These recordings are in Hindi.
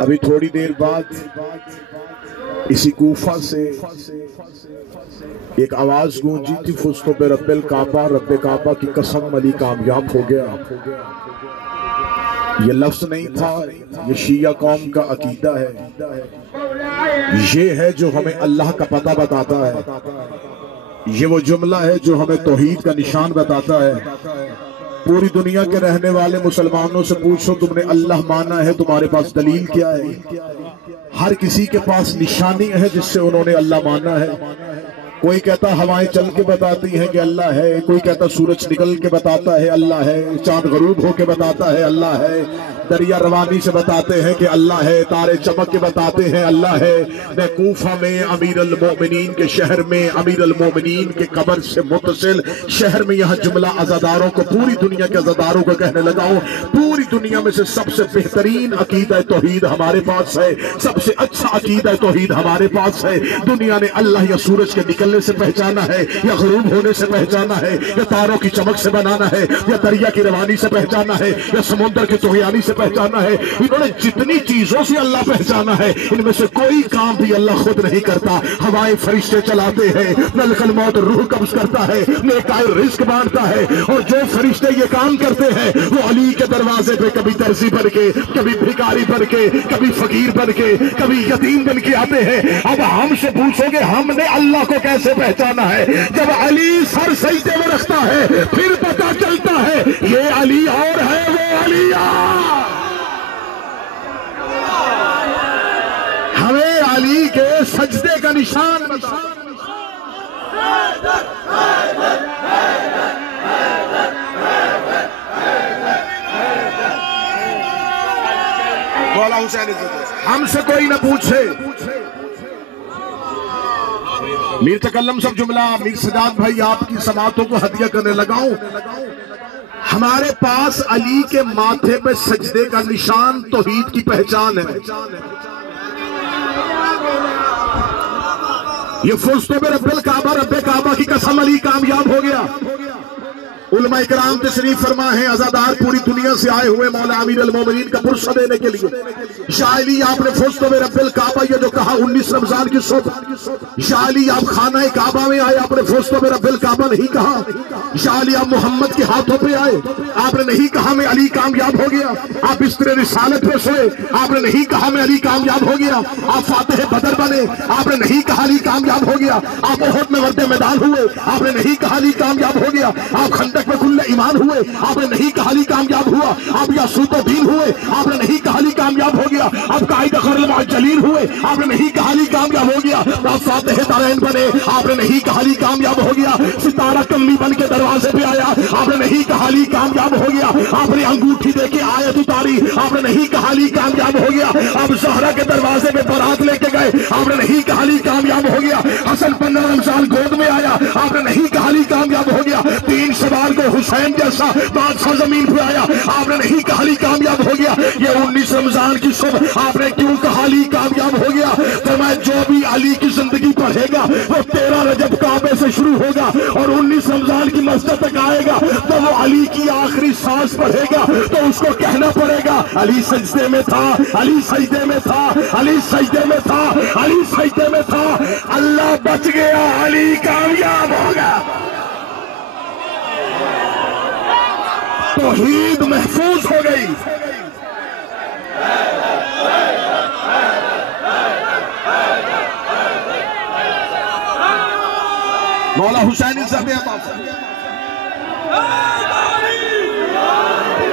अभी थोड़ी देर बाद इसी कूफा से एक आवाज गूंजी थी, फुस्तों पे रब्बिल काबा, रब्बे काबा की कसम अली कामयाब हो गया। ये लफ्ज नहीं था, ये शिया कौम का अकीदा है। ये है जो हमें अल्लाह का पता बताता है। ये वो जुमला है जो हमें तौहीद का निशान बताता है। पूरी दुनिया के रहने वाले मुसलमानों से पूछो, तुमने अल्लाह माना है, तुम्हारे पास दलील क्या है? हर किसी के पास निशानी है जिससे उन्होंने अल्लाह माना है। कोई कहता हवाएं चल के बताती हैं कि अल्लाह है, कोई कहता सूरज निकल के बताता है अल्लाह है, चांद गरूब होके बताता है अल्लाह है, दरिया रवानी से बताते हैं कि अल्लाह है, तारे चमक के बताते हैं अल्लाह है। मैं कूफा में अमीर अल मोमिनीन के शहर में, अमीर अल मोमिनीन के कब्र से मुतसिल शहर में यह जुमला अज़ादारों को, पूरी दुनिया के अज़ादारों को कहने लगा हूं। पूरी दुनिया में से सबसे बेहतरीन अकीदा तौहीद हमारे पास है, सबसे अच्छा अकीदा तौहीद हमारे पास है। दुनिया ने अल्लाह या सूरज के निकलने से पहचाना है, या गरूब होने से पहचाना है, या तारों की चमक से बनाना है, या दरिया की रवानी से पहचाना है, या समुद्र की तुग़यानी से पहचाना है। इन्होंने जितनी चीजों से अल्लाह पहचाना है, इनमें से कोई काम भी अल्लाह खुद नहीं करता। हवाएं फरिश्ते चलाते हैं, मलकुल मौत रूह कब्ज करता है, नेकाए रिस्क बांटता है, और जो फरिश्ते ये काम करते हैं वो अली के दरवाजे पे कभी दर्जी बन के, कभी भिखारी बन के, कभी फकीर बन के, कभी यतीम बन के आते हैं। अब हमसे पूछोगे हमने अल्लाह को कैसे पहचाना है? जब अली सर सजदे में रखता है फिर पता चलता है ये अली और है वो अली। हमें अली के सजदे का निशान बता। मौला हुसैन हमसे कोई न पूछे। मीर तकल्लम सब जुमला मीर सजाद भाई आपकी समातों को हदिया करने लगाऊं। हमारे पास अली के माथे पे सजदे का निशान तौहीद की पहचान है। ये फुस्तों पे रब्बिल काबा, रब्बे काबा की कसम अली कामयाब हो गया। उलमा इकराम तशरीफ फरमा है, अज़ादार पूरी दुनिया से आए हुए मौला अमीर अल मोमिनीन का पुरसा देने के लिए। शायली आपने फुस्तों में रब्बिल काबा ये जो कहा 19 रमजान की सुबह, शायली आप खाना काबा में आए, आपने फुस्तों में रब्बिल काबा नहीं कहा। शायली आप मोहम्मद के हाथों पे आए, आपने नहीं कहा मैं अली कामयाब हो गया। आप बिस्तर रिसालत पे सोए, आपने नहीं कहा मैं अली कामयाब हो गया। आप फातिह बदर बने, आपने नहीं कहा अली कामयाब हो गया। आप उहद में वर्दे मैदान हुए, आपने नहीं कहा अली कामयाब हो गया। आप खंडक में कुल्ले ईमान हुए, आपने नहीं कहा अली कामयाब हुआ। आप यासूतुद्दीन हुए, आपने नहीं कहा अली कामयाब हो गया। आप कायद खरल मुअज्जलीन हुए, आपने नहीं कहा अली कामयाब हो गया। आप फातिह तारैन बने, आपने नहीं कहा अली कामयाब हो गया। सितारा कम्मी बन के दरवाजे पे आया, आपने नहीं कहा अली कामयाब हो गया। आपने अंगूठी देके आयत उतारी, आपने नहीं कहा अली कामयाब हो गया। आप ज़हरा के दरवाजे पे बारात लेके गए, आपने नहीं कहा अली कामयाब हो गया। हसन 15 रमजान गोद में आया, आपने नहीं कहा अली कामयाब हो गया। 3 शवाल को हुसैन जैसा बादशाह जमीन पे आया, आपने नहीं कहा अली कामयाब हो गया। ये 19 रमजान की सुबह आपने क्यों कहा अली कामयाब हो गया? तो मैं जो भी अली की जिंदगी पढ़ेगा वो 13 रजब काबे से शुरू होगा और 19 रमजान की मस्जिद तक आएगा, तो वो अली की आखिरी सांस पढ़ेगा तो उसको कहना पड़ेगा अली सजदे में था, अली सजदे में था, अली सजदे में था, अली सजदे में था। अल्लाह बच गया, अली कामयाब हो गया। तौहीद महफूज हो गई। मौला हुसैन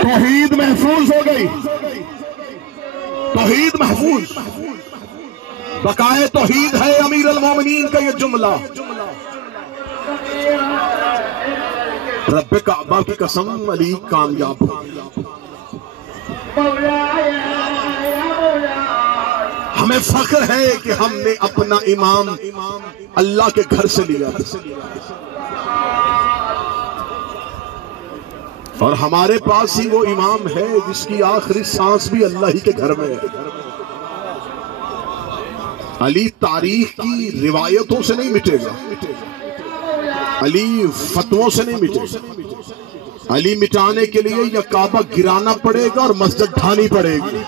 तौहीद महफूज हो गई। तौहीद महफूज, बकाए तौहीद है अमीर अल मोमिनीन का ये जुमला। रब्बे काबा की कसम अली कामयाब हो गया। हमें फख्र है कि हमने अपना इमाम अल्लाह के घर से लिया और हमारे पास ही वो इमाम है जिसकी आखिरी सांस भी अल्लाह ही के घर में है। अली तारीख की रिवायतों से नहीं मिटेगा, अली फतवों से नहीं मिटेगा। अली मिटाने के लिए या काबा गिराना पड़ेगा और मस्जिद ढानी पड़ेगी।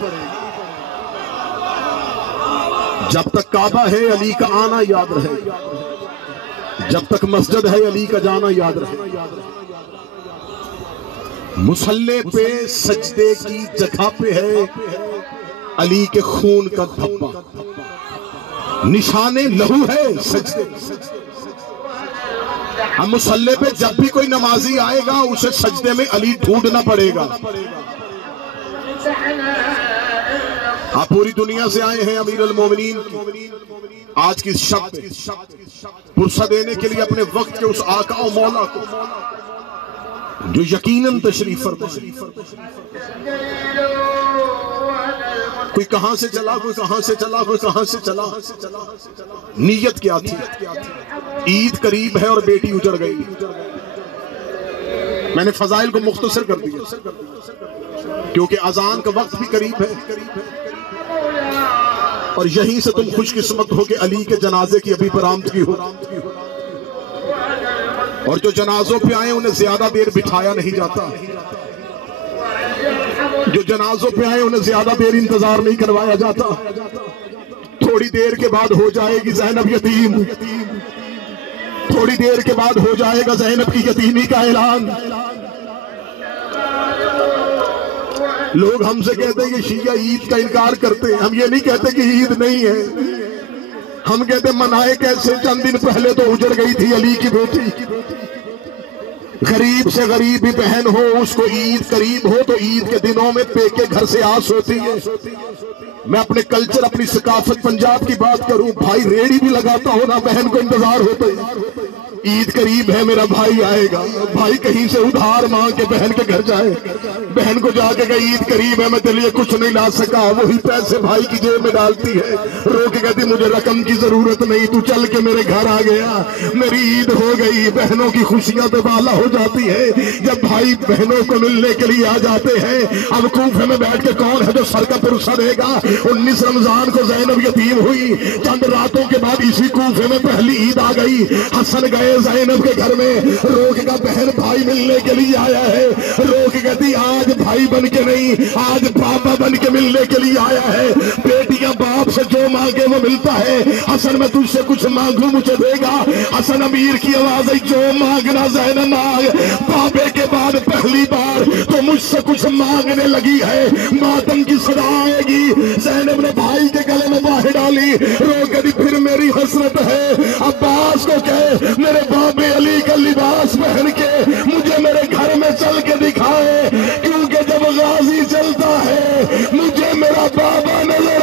जब तक काबा है अली का आना याद रहे, जब तक मस्जिद है अली का जाना याद रहे। मुसल्ले पे सजदे की जगह पे है अली के खून का धब्बा, निशाने लहू है सजदे। हम मुसल्ले पे जब भी कोई नमाजी आएगा उसे सजदे में अली ढूंढना पड़ेगा। आप पूरी दुनिया से आए हैं अमीरुल मोमिनीन आज की शब पुरसा देने के लिए अपने वक्त के उस आका और मौला को जो यकीनन तशरीफ फरमाए। कोई कहां से चला, कोई कहां से चला, कोई कहां से चला। नीयत क्या थी? ईद करीब है और बेटी उजड़ गई। मैंने फजाइल को मुख्तसर कर दिया क्योंकि अजान का वक्त भी करीब है और यहीं से तुम खुशकिस्मत हो कि अली के जनाजे की अभी बरामदगी हो। और जो जनाजों पे आए उन्हें ज्यादा देर बिठाया नहीं जाता, जो जनाजों पे आए उन्हें ज्यादा देर इंतजार नहीं करवाया जाता। थोड़ी देर के बाद हो जाएगी ज़ैनब यतीम, थोड़ी देर के बाद हो जाएगा ज़ैनब की यतीमी का ऐलान। लोग हमसे कहते हैं कि शिया ईद का इनकार करते हैं। हम ये नहीं कहते कि ईद नहीं है, हम कहते मनाए कैसे? चंद दिन पहले तो उजड़ गई थी अली की बेटी। गरीब से गरीब भी बहन हो, उसको ईद करीब हो तो ईद के दिनों में पेके घर से आस होती है। मैं अपने कल्चर, अपनी सकाफत पंजाब की बात करूं, भाई रेड़ी भी लगाता हो ना, बहन को इंतजार होता है ईद करीब है, मेरा भाई आएगा। भाई कहीं से उधार मांग के बहन के घर जाए, बहन को जाके कहे ईद करीब है, मैं तेरे लिए कुछ नहीं ला सका। वही पैसे भाई की जेब में डालती है, रो के कहती मुझे रकम की जरूरत नहीं, तू चल के मेरे घर आ गया, मेरी ईद हो गई। बहनों की खुशियां तो बाला हो जाती है जब भाई बहनों को मिलने के लिए आ जाते हैं। अब कूफे में बैठ के कौन है जो सर का पुरसा देगा? 19 रमजान को ज़ैनब यतीम हुई, चंद रातों के बाद इसी कूफे में पहली ईद आ गई। हसन गए ज़ैनब के घर में, रोक का बहन भाई मिलने के लिए आया है। रोक कहती आज भाई बन के नहीं, आज बाबा बन के मिलने के लिए आया है। बेटियां बाप से जो मांगे वो मिलता है। हसन मैं तुझसे कुछ मांगू मुझे देगा? हसन अमीर की आवाज है, जो मांगना ज़ैनब मांग। बाबे के बाद पहली बार तो मुझसे कुछ मांगने लगी है। मातम की सदा आएगी। ज़ैनब ने भाई के गले में बाहें डाली, रो कहती फिर मेरी हसरत है। अब्बास को कहे मेरे बाबे अली का लिबास पहन के मुझे मेरे घर में चल के दिखाए, क्योंकि जब गाजी चलता है मुझे मेरा बाबा नजर।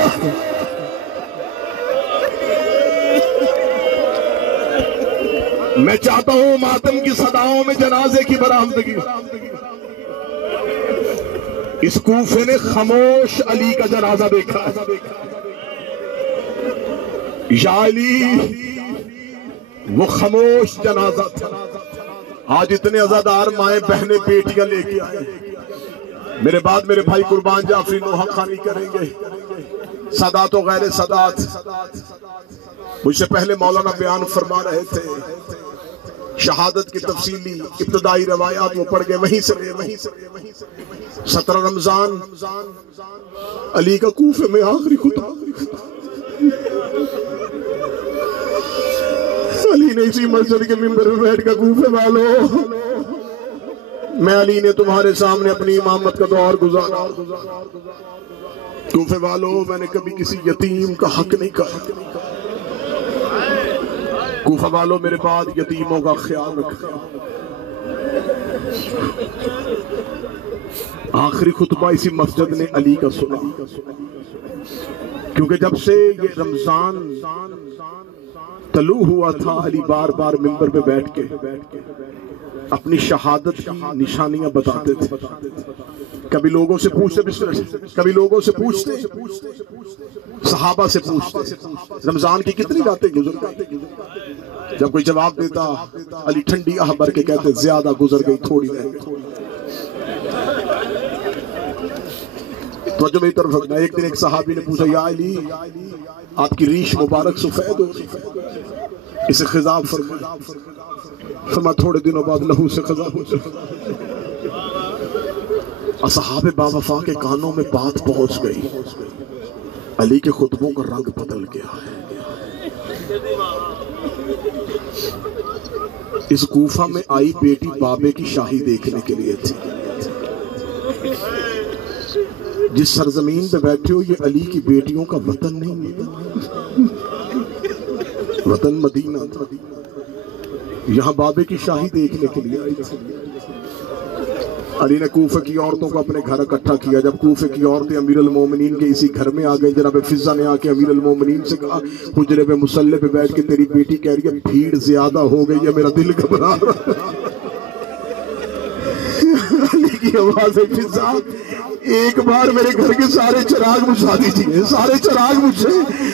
मैं चाहता हूं मातम की सदाओं में जनाजे की बरामदगी। इस कूफे ने खामोश अली का जनाजा देखा। या अली वो खामोश जनाजा था। आज इतने अज़ादार माए बहने बेटियां लेके आए। मेरे बाद मेरे भाई कुर्बान जाफरी नोहा खानी करेंगे, सादात और गैर सादात। मुझसे पहले मौलाना बयान फरमा रहे थे, शहादत की तफसीली इब्तदाई रवायात वो पढ़ गए। वहीं से 17 रमजान अली का कूफे में आखिरी खुतबा। अली ने इसी मस्जिद के मिंबर में बैठ कर कूफे वालों, मैं अली ने तुम्हारे सामने अपनी इमामत का दौर गुजारा। कूफे वालों, मैंने कभी किसी यतीम का हक नहीं कहा। कूफा वालों, मेरे बाद यतीमों का ख्याल रखा। आखिरी खुतबा इसी मस्जिद ने अली का सुना, क्योंकि जब से ये रमजान तलू हुआ था अली बार बार मिंबर पे बैठ के अपनी शहादत की निशानियां बताते थे। कभी लोगों से पूछते, कभी लोगों से पूछते, सहाबा से पूछते रमजान की कितनी रातें गुजर गई। जब कोई जवाब देता अली ठंडी आह भर के कहते ज्यादा गुजर गई, थोड़ी रह गई। तो जो मेरी तरफ रखना, एक दिन एक सहाबी ने पूछा, या अली आपकी रीश मुबारक सफेद हो, इसे खिजाब फरमा। थोड़े दिनों बाद लहू से खिजाब हो जाए। असहाबे बावफा के कानों में बात पहुंच गई, अली के खुतबों का रंग बदल गया है। इस कूफा में आई बेटी बाबे की शाही देखने के लिए थी। जिस सरजमीन पे बैठे हो ये अली की बेटियों का वतन नहीं है, वतन मदीना था। यहां बाबे की शाही देखने के लिए आई थी। अली ने कूफे की औरतों को अपने घर इकट्ठा किया। जब कूफे की औरतें अमीर अल मोमिनीन के इसी घर में आ गई, जनाब फिजा ने आके अमीर अल मोमिनीन से कहा, हुजरे पे मुसल्ले पे बैठ के तेरी बेटी कह रही है भीड़ ज्यादा हो गई है, मेरा दिल घबरा रहा है। अली की आवाज है, फिजा एक बार मेरे घर के सारे चिराग बुझा दीजिए, सारे चिराग बुझे।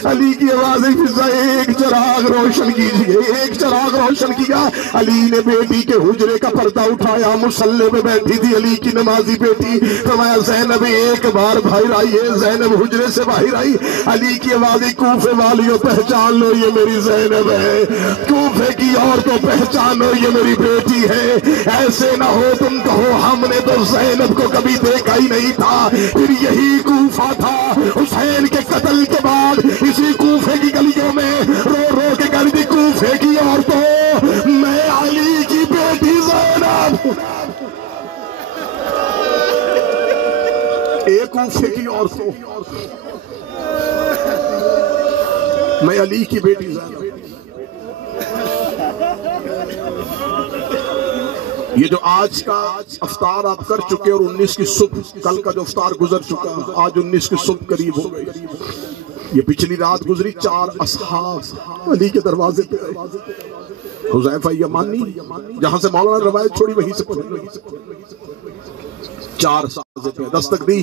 अली की आवाज है, फिजा एक चिराग रोशन कीजिए। एक चिराग रोशन किया। अली ने बेटी के हुजरे का पर्दा उठाया, मुसल्ले में बैठी थी अली की नमाजी बेटी। फरमाया ज़ैनब एक बार बाहर आई है। ज़ैनब हुजरे से बाहर आई। अली की आवाज, कूफे वालियों पहचान लो ये मेरी ज़ैनब है। कूफे की औरतों पहचानो ये मेरी बेटी है। ऐसे ना हो तुम कहो हमने तो ज़ैनब को कभी देखा ही नहीं था। फिर यही कूफा था हुसैन के कत्ल के बाद। इसी कूफे की गलियों में रो रो के कह रही थी कूफे की औरतों, मैं अली की बेटी ज़ैनब। एक कूफे की औरतों, मैं अली की बेटी ज़ैनब। ये जो आज का अफ्तार आप कर चुके और 19 की सुबह, कल का जो अफ्तार गुजर चुका, आज 19 की सुबह करीब हो गई। ये पिछली रात गुजरी 4 असहाब अली के दरवाजे पे। हुज़ैफा यमानी, जहां से मौलाना रवायत छोड़ी वहीं से पढ़ी। 4 साजे पे दस्तक दी,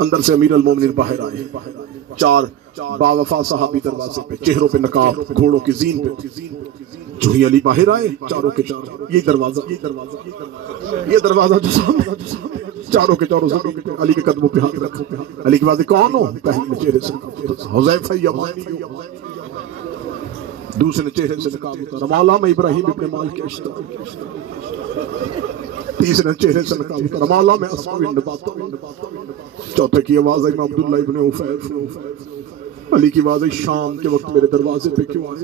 अंदर से अमीर अल मोमिनीन बाहर आए। 4 बावफा सहाबी दरवाजे पे, चेहरों पे नकाब, घोड़ों की जीन पे। जो ही अली बाहर आए, चारों के चारों, ये दरवाजा जो सामने, चारों के चारों सामने अली के कदमों पे हाथ रखो। अली की बात, कौन हो? पहले चेहरे से हुज़ैफा यमानी, दूसरे चेहरे से नकाब उतारा, मौला में इब्राहिम इब्न मालिक अश्तरी, तीसरे चेहरे से नकाब उतारा, मौला में अस्मा बिन नबाता, चौथे की आवाज आई, मैं अब्दुल्लाह इब्न उफैर। अली की आवाज आई, शाम के वक्त मेरे दरवाजे पे क्यों आए?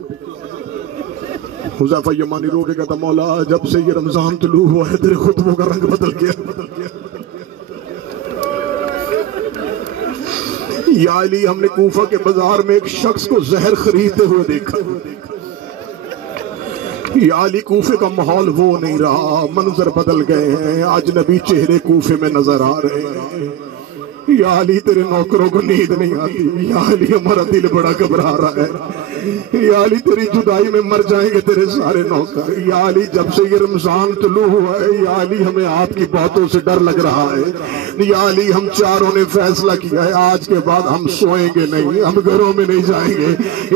हुज़ैफा यमानी रो के कहता, मौला जब से ये रमजान तुलू हुआ है तेरे खुतबों का रंग बदल गया। या अली, हमने कूफा के बाजार में एक शख्स को जहर खरीदते हुए देखा। या अली, कूफे का माहौल वो नहीं रहा, मंजर बदल गए हैं, अजनबी चेहरे कूफे में नजर आ रहे हैं। या अली, तेरे नौकरों को नींद नहीं आती। या अली, हमारा दिल बड़ा घबरा रहा है। या अली, तेरी जुदाई में मर जाएंगे तेरे सारे नौकर। या अली, जब से ये रमजान तुलू हुआ है, या अली हमें आपकी बातों से डर लग रहा है। या अली, हम चारों ने फैसला किया है आज के बाद हम सोएंगे नहीं, हम घरों में नहीं जाएंगे।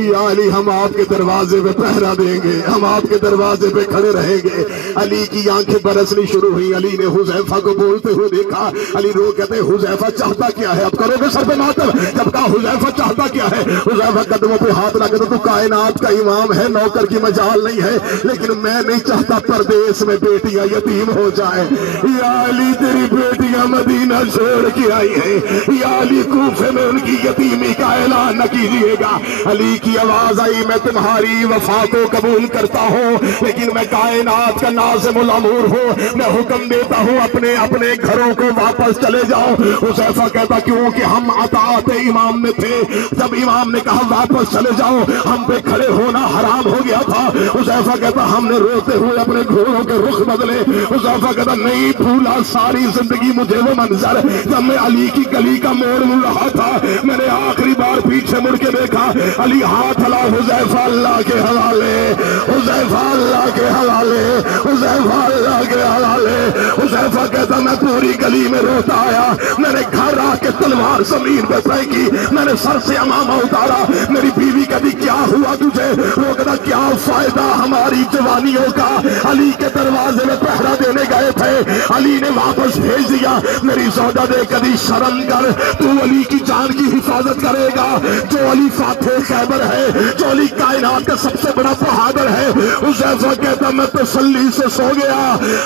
या अली, हम आपके दरवाजे पे पहरा देंगे, हम आपके दरवाजे पे खड़े रहेंगे। अली की आंखें बरसनी शुरू हुई। अली ने हुज़ैफा को बोलते हुए देखा। अली रो कहते, हुज़ैफा चाहता क्या है? अब करोगे सर पे मातम? जब कहा हुज़ैफा चाहता क्या है? हुज़ैफा कदमों पे हाथ लगा, तो कायनात का इमाम है, नौकर की मजाल नहीं है, लेकिन मैं नहीं चाहता परदेश में बेटियां यतीम हो जाए। या अली, तेरी बेटियां मदीना छोड़ के आई है। या अली, कूफे में उनकी यतीमी का ऐलान न कीजिएगा। अली की आवाज आई, मैं तुम्हारी वफा को कबूल करता हूँ, लेकिन मैं कायनात का नाज़िमुल अमूर हूँ। मैं हुक्म देता हूँ अपने अपने घरों को वापस चले जाओ। हुज़ैफा कहता, क्योंकि हम अताअत इमाम में थे। जब इमाम ने कहा वापस चले जाओ, हम पे खड़े होना हराम हो गया था। हुज़ैफा कहता, हमने रोते हुए अपने घोड़ों के रुख बदले। हुज़ैफा कहता, नहीं भूला सारी जिंदगी मुझे वो मंजर, जब मैं अली की गली का मोड़ मुड़ रहा था, मैंने आखिरी बार पीछे मुड़ के देखा, अली हाथ हला, हुज़ैफा अल्लाह के हवाले, हुज़ैफा अल्लाह के हवाले, हुज़ैफा अल्लाह के हवाले। हुज़ैफा कहता, मैं पूरी गली में रोता आया। मैंने घर आके तलवार जमीन पे फेंकी, मैंने सर से अमामा उतारा। मेरी बीवी कहती, क्या हुआ तुझे? वो कहता क्या फायदा हमारी जवानियों का, अली के दरवाजे में पहरा देने गए थे, अली ने वापस भेज दिया। मेरी सौदा दे कभी शर्म कर, तू अली की जान की हिफाजत करेगा। जो अली फातेह खैबर है, जो अली कायनात का सबसे बड़ा बहादुर है। हुज़ैफा कहता मैं तसल्ली से सो गया,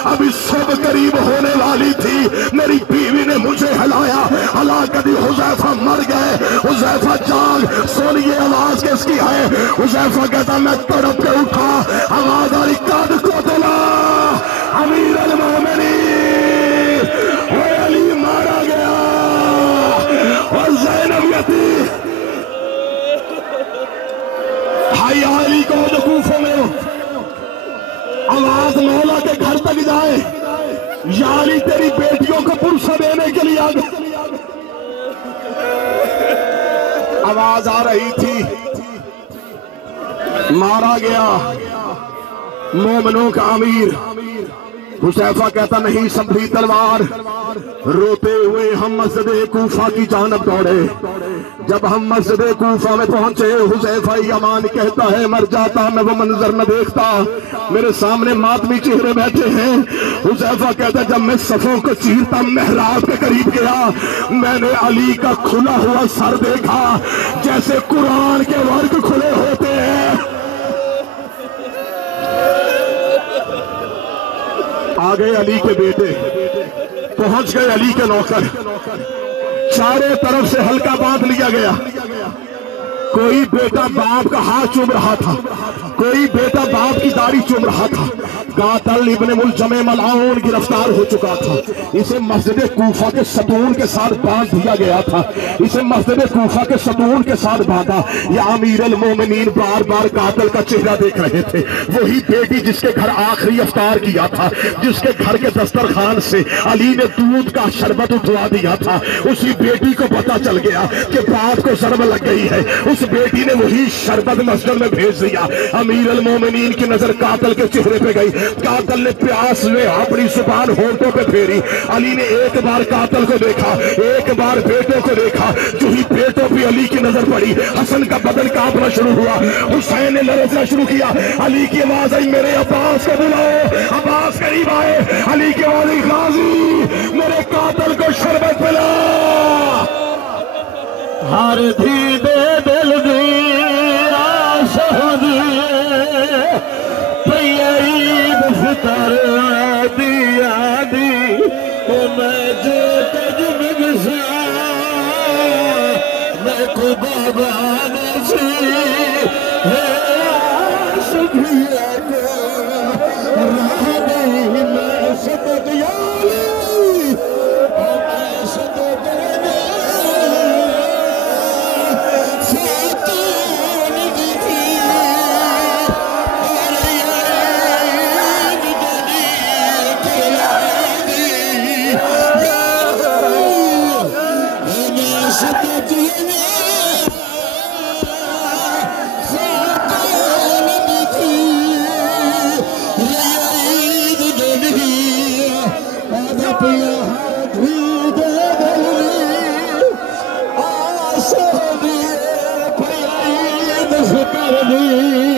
अभी सुबह करीब होने वाली थी, मेरी बीवी ने मुझे हिलाया, हला कभी हुज़ैफा मर गए। हुज़ैफा जाग, सुनिए आवाज किसकी है? हुज़ैफा कहता मैं तड़प के उठा, आवाज आ रही कद को तला अमीर अल मोमिनीन, अली मारा गया और ज़ैनब यती हाय अली को जो कूफे में आवाज मौला के घर तक जाए, या अली तेरी बेटियों को पुरसा देने के लिए आ गए। आवाज आ रही थी मारा गया मोमिनों का अमीर। हुज़ैफा कहता नहीं संभली तलवार, रोते हुए हम मस्जिद कूफा की जानब दौड़े। जब हम मस्जिद कूफा में पहुंचे, हुज़ैफा यमान कहता है मर जाता मैं वो मंजर न देखता, मेरे सामने मातमी चेहरे बैठे हैं। हुज़ैफा कहता जब मैं सफों को चीरता महराब के करीब गया, मैंने अली का खुला हुआ सर देखा, जैसे कुरान के वर्ग खुले होते हैं। आ गए अली के बेटे, पहुंच गए अली के नौकर, चारों तरफ से हल्का बांध लिया गया। कोई बेटा बाप का हाथ चूम रहा था, कोई बेटा बाप की दाढ़ी चूम रहा था। कातिल इब्ने मुलजम मलऊन गिरफ्तार हो चुका था, इसे मस्जिद कूफा के सतून के साथ बांध दिया गया था, इसे मस्जिद कूफा के सतून के साथ बांधा। या अमीर अल मोमिनीन बार बार कातिल का चेहरा देख रहे थे, वही बेटी जिसके घर आखिरी अफ्तार किया था, जिसके घर के दस्तरखान से अली ने दूध का शरबत उठवा दिया था, उसी बेटी को पता चल गया कि बाप को जरब लग गई है। उस बेटी ने वही शरबत मस्जिद में भेज दिया। अमीर अल मोमिनीन की नजर कातिल के चेहरे पे गई, कातिल ने प्यास में अपनी जुबान होंठों पे फेरी। अली ने एक बार कातिल को देखा, एक बार बेटों को देखा, जो ही बेटों पे अली की नजर पड़ी, हसन का बदन कांपना शुरू हुआ, हुसैन ने लड़ना शुरू किया। अली की आवाज आई मेरे अब्बास को बुलाओ। अब्बास करीब आए, अली की आवाज आई गाजी मेरे कातिल को शरबत पिला। हर धी दे दिल दी आस होदी, ईद फितर दी आदी, मैं जो तज में घसा मैं को बाबा नसी है सुखिया को राह नहीं मैं सदक याली मैं सदक कर दी।